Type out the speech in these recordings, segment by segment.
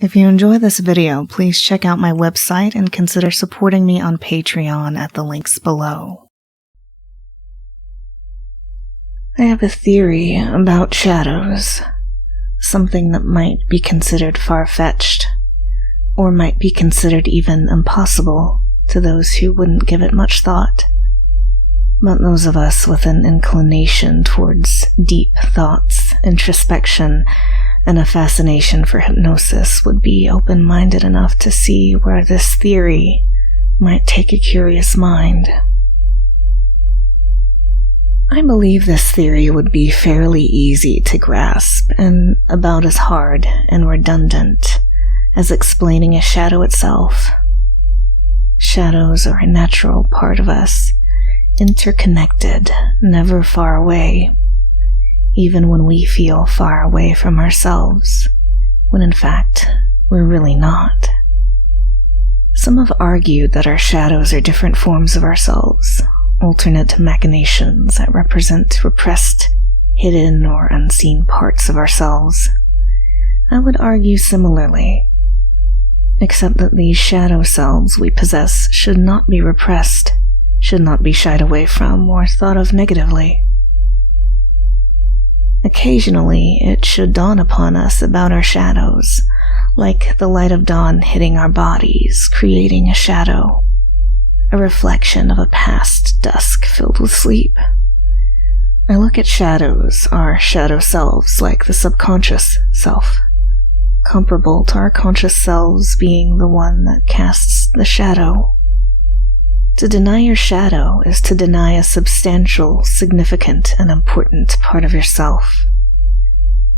If you enjoy this video, please check out my website and consider supporting me on Patreon at the links below. I have a theory about shadows, something that might be considered far-fetched, or might be considered even impossible to those who wouldn't give it much thought. But those of us with an inclination towards deep thoughts, introspection, and a fascination for hypnosis would be open-minded enough to see where this theory might take a curious mind. I believe this theory would be fairly easy to grasp and about as hard and redundant as explaining a shadow itself. Shadows are a natural part of us, interconnected, never far away, even when we feel far away from ourselves, when in fact we're really not. Some have argued that our shadows are different forms of ourselves, alternate machinations that represent repressed, hidden, or unseen parts of ourselves. I would argue similarly, except that these shadow selves we possess should not be repressed, should not be shied away from or thought of negatively. Occasionally, it should dawn upon us about our shadows, like the light of dawn hitting our bodies, creating a shadow, a reflection of a past dusk filled with sleep. I look at shadows, our shadow selves, like the subconscious self, comparable to our conscious selves being the one that casts the shadow. To deny your shadow is to deny a substantial, significant, and important part of yourself.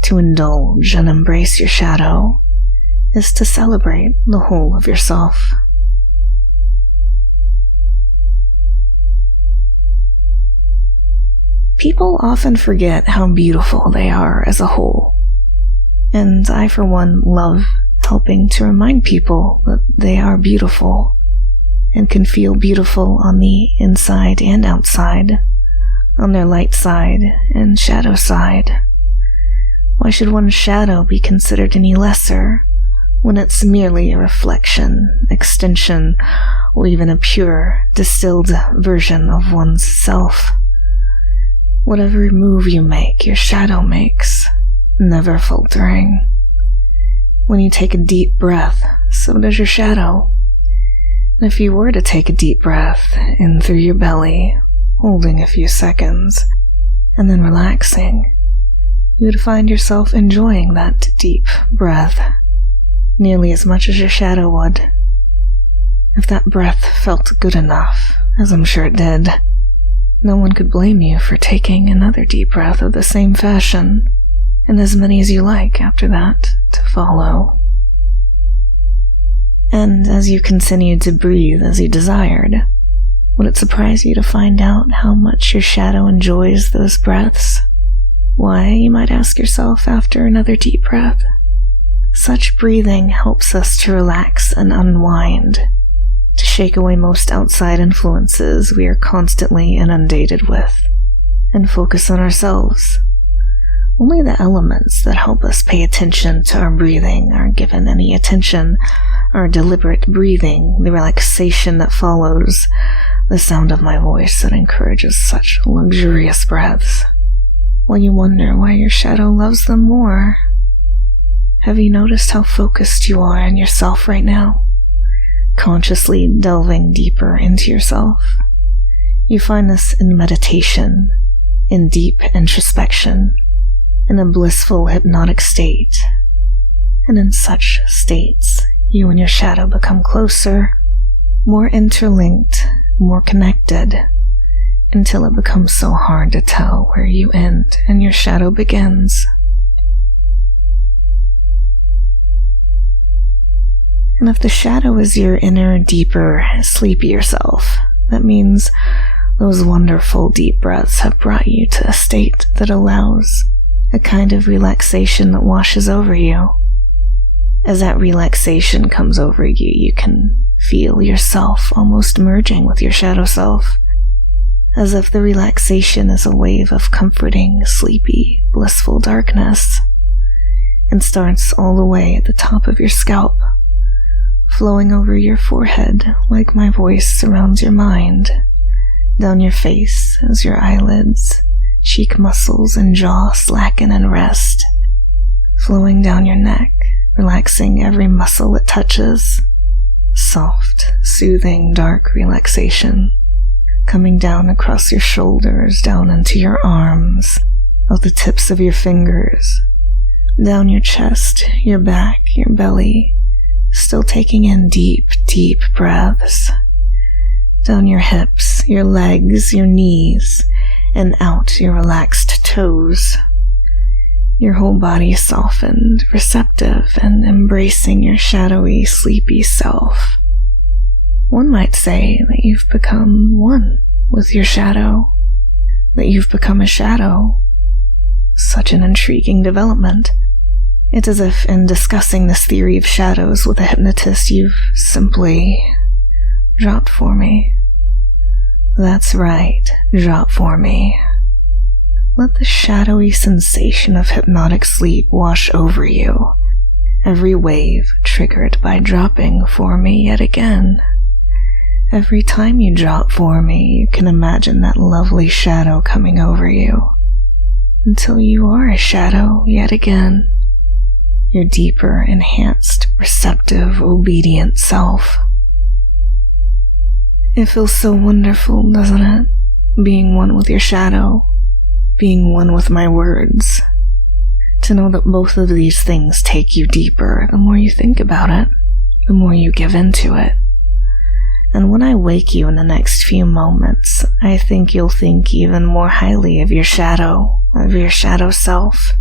To indulge and embrace your shadow is to celebrate the whole of yourself. People often forget how beautiful they are as a whole, and I, for one, love helping to remind people that they are beautiful and can feel beautiful on the inside and outside, on their light side and shadow side. Why should one's shadow be considered any lesser when it's merely a reflection, extension, or even a pure, distilled version of one's self? Whatever move you make, your shadow makes, never faltering. When you take a deep breath, so does your shadow. And if you were to take a deep breath in through your belly, holding a few seconds, and then relaxing, you would find yourself enjoying that deep breath nearly as much as your shadow would. If that breath felt good enough, as I'm sure it did, no one could blame you for taking another deep breath of the same fashion, and as many as you like after that to follow. And as you continued to breathe as you desired, would it surprise you to find out how much your shadow enjoys those breaths? Why, you might ask yourself after another deep breath. Such breathing helps us to relax and unwind, to shake away most outside influences we are constantly inundated with, and focus on ourselves. Only the elements that help us pay attention to our breathing are given any attention. Our deliberate breathing, the relaxation that follows, the sound of my voice that encourages such luxurious breaths. Will you wonder why your shadow loves them more? Have you noticed how focused you are on yourself right now? Consciously delving deeper into yourself. You find this in meditation, in deep introspection, in a blissful hypnotic state. And in such states, you and your shadow become closer, more interlinked, more connected, until it becomes so hard to tell where you end and your shadow begins. And if the shadow is your inner, deeper, sleepier self, that means those wonderful deep breaths have brought you to a state that allows a kind of relaxation that washes over you. As that relaxation comes over you, you can feel yourself almost merging with your shadow self, as if the relaxation is a wave of comforting, sleepy, blissful darkness. and starts all the way at the top of your scalp, flowing over your forehead like my voice surrounds your mind, down your face as your eyelids, cheek muscles, and jaw slacken and rest, flowing down your neck, relaxing every muscle it touches. Soft, soothing, dark relaxation, coming down across your shoulders, down into your arms, of the tips of your fingers, down your chest, your back, your belly, still taking in deep, deep breaths, down your hips, your legs, your knees, and out your relaxed toes. Your whole body softened, receptive, and embracing your shadowy, sleepy self. One might say that you've become one with your shadow, that you've become a shadow. Such an intriguing development. It's as if in discussing this theory of shadows with a hypnotist, you've simply dropped for me. That's right, drop for me. Let the shadowy sensation of hypnotic sleep wash over you, every wave triggered by dropping for me yet again. Every time you drop for me, you can imagine that lovely shadow coming over you, until you are a shadow yet again, your deeper, enhanced, receptive, obedient self. It feels so wonderful, doesn't it? Being one with your shadow, being one with my words. To know that both of these things take you deeper the more you think about it, the more you give into it. And when I wake you in the next few moments, I think you'll think even more highly of your shadow self,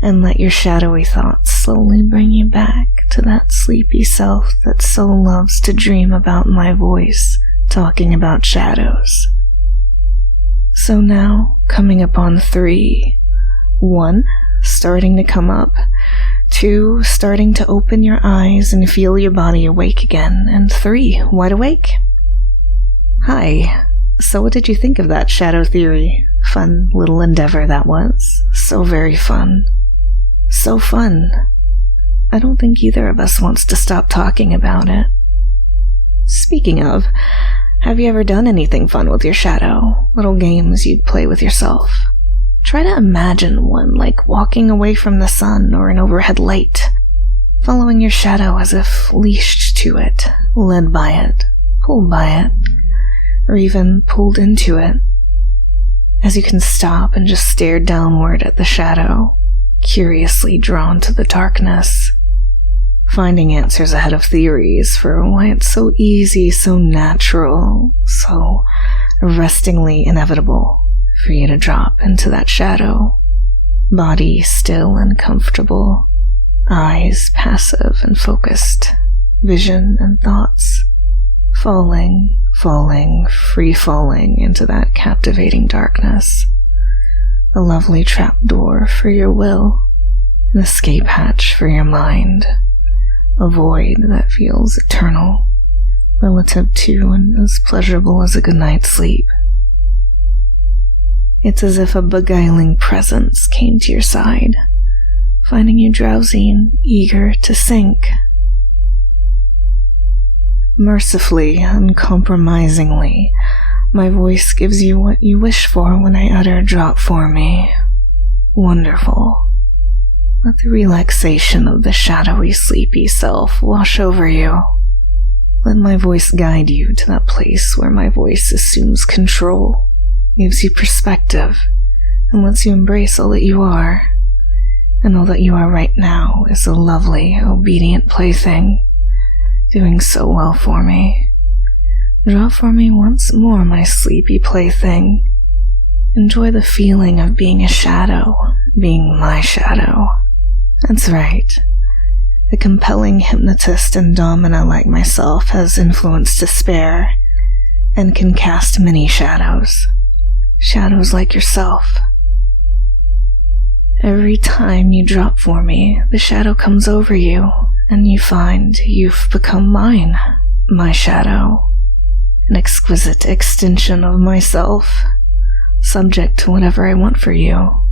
and let your shadowy thoughts slowly bring you back to that sleepy self that so loves to dream about my voice talking about shadows. So now, coming up on 3, 1, starting to come up, 2, starting to open your eyes and feel your body awake again, and 3, wide awake. Hi, so what did you think of that shadow theory? Fun little endeavor that was. So very fun. So fun. I don't think either of us wants to stop talking about it. Speaking of, have you ever done anything fun with your shadow? Little games you'd play with yourself? Try to imagine one, like walking away from the sun or an overhead light, following your shadow as if leashed to it, led by it, pulled by it, or even pulled into it, as you can stop and just stare downward at the shadow, curiously drawn to the darkness, finding answers ahead of theories for why it's so easy, so natural, so arrestingly inevitable for you to drop into that shadow, body still and comfortable, eyes passive and focused, vision and thoughts falling, free falling into that captivating darkness, a lovely trapdoor for your will, an escape hatch for your mind, a void that feels eternal, relative to and as pleasurable as a good night's sleep. It's as if a beguiling presence came to your side, finding you drowsy and eager to sink. Mercifully, uncompromisingly, my voice gives you what you wish for when I utter drop for me. Wonderful. Let the relaxation of the shadowy, sleepy self wash over you. Let my voice guide you to that place where my voice assumes control, gives you perspective, and lets you embrace all that you are. And all that you are right now is a lovely, obedient plaything, doing so well for me. Drop for me once more, my sleepy plaything. Enjoy the feeling of being a shadow, being my shadow. That's right. A compelling hypnotist and domina like myself has influence to spare, and can cast many shadows. Shadows like yourself. Every time you drop for me, the shadow comes over you, and you find you've become mine, my shadow. An exquisite extension of myself, subject to whatever I want for you.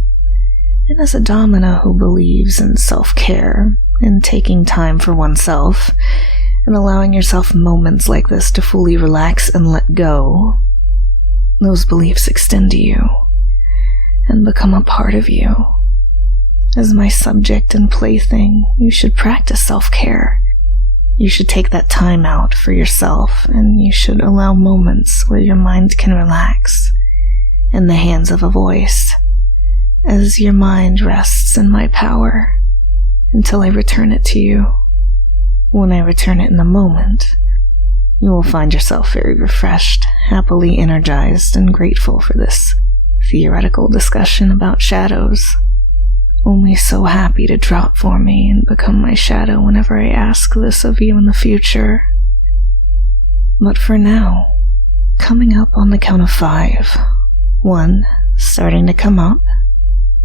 And as a domina who believes in self-care, in taking time for oneself, and allowing yourself moments like this to fully relax and let go, those beliefs extend to you and become a part of you. As my subject and plaything, you should practice self-care. You should take that time out for yourself, and you should allow moments where your mind can relax in the hands of a voice, as your mind rests in my power until I return it to you. When I return it in a moment, you will find yourself very refreshed, happily energized, and grateful for this theoretical discussion about shadows. Only so happy to drop for me and become my shadow whenever I ask this of you in the future. But for now, coming up on the count of 5. 1, starting to come up.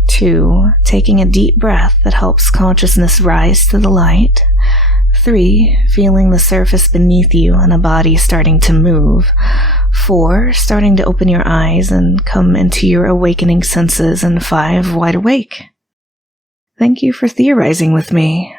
2, taking a deep breath that helps consciousness rise to the light. 3, feeling the surface beneath you and a body starting to move. 4, starting to open your eyes and come into your awakening senses. And 5, wide awake. Thank you for theorizing with me.